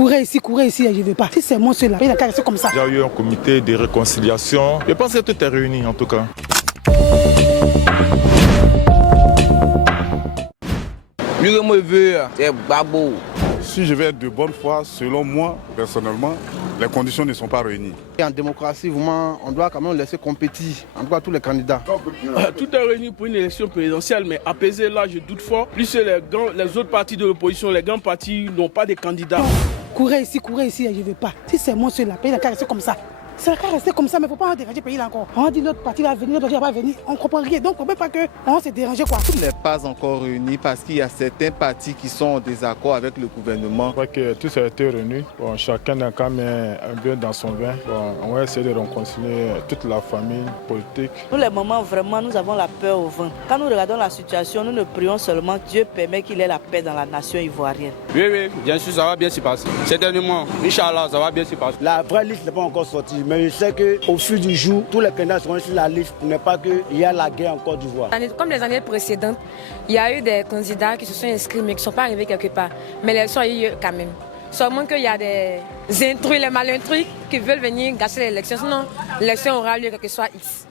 courez ici, je ne vais pas. Si c'est moi celui-là, il n'a qu'à rester comme ça. Il y a eu un comité de réconciliation. Je pense que tout est réuni en tout cas. Si je vais être de bonne foi, selon moi, personnellement, les conditions ne sont pas réunies. Et en démocratie, vraiment, on doit quand même laisser compétir, en tout cas tous les candidats. Tout est réuni pour une élection présidentielle, mais apaisé là, je doute fort. Plus les autres partis de l'opposition, les grands partis n'ont pas de candidats. Courez ici, je ne vais pas. Si c'est moi celui-là, il n'a qu'à rester comme ça. Ça n'a qu'à rester comme ça, mais il ne faut pas déranger le pays là encore. On dit l'autre parti va venir, l'autre va venir, on ne comprend rien. Donc on ne peut pas qu'on se dérange quoi. Tout n'est pas encore réuni parce qu'il y a certains partis qui sont en désaccord avec le gouvernement. Je crois que tout ça a été réuni. Bon, chacun a quand même un peu dans son vin. Bon, on va essayer de réconcilier toute la famille politique. Pour le moment, vraiment, nous avons la peur au ventre. Quand nous regardons la situation, nous ne prions seulement Dieu permet qu'il ait la paix dans la nation ivoirienne. Oui, bien sûr, ça va bien se passer. Certainement, Inch'Allah, ça va bien se passer. La vraie liste n'est pas encore sortie, mais je sais qu'au fil du jour, tous les candidats seront sur la liste pour ne pas qu'il y ait la guerre en Côte d'Ivoire. Comme les années précédentes, il y a eu des candidats qui se sont inscrits mais qui ne sont pas arrivés quelque part. Mais l'élection a eu quand même. Seulement qu'il y a des intrus, les malintrus qui veulent venir gâcher l'élection. Sinon, l'élection aura lieu quel que soit X.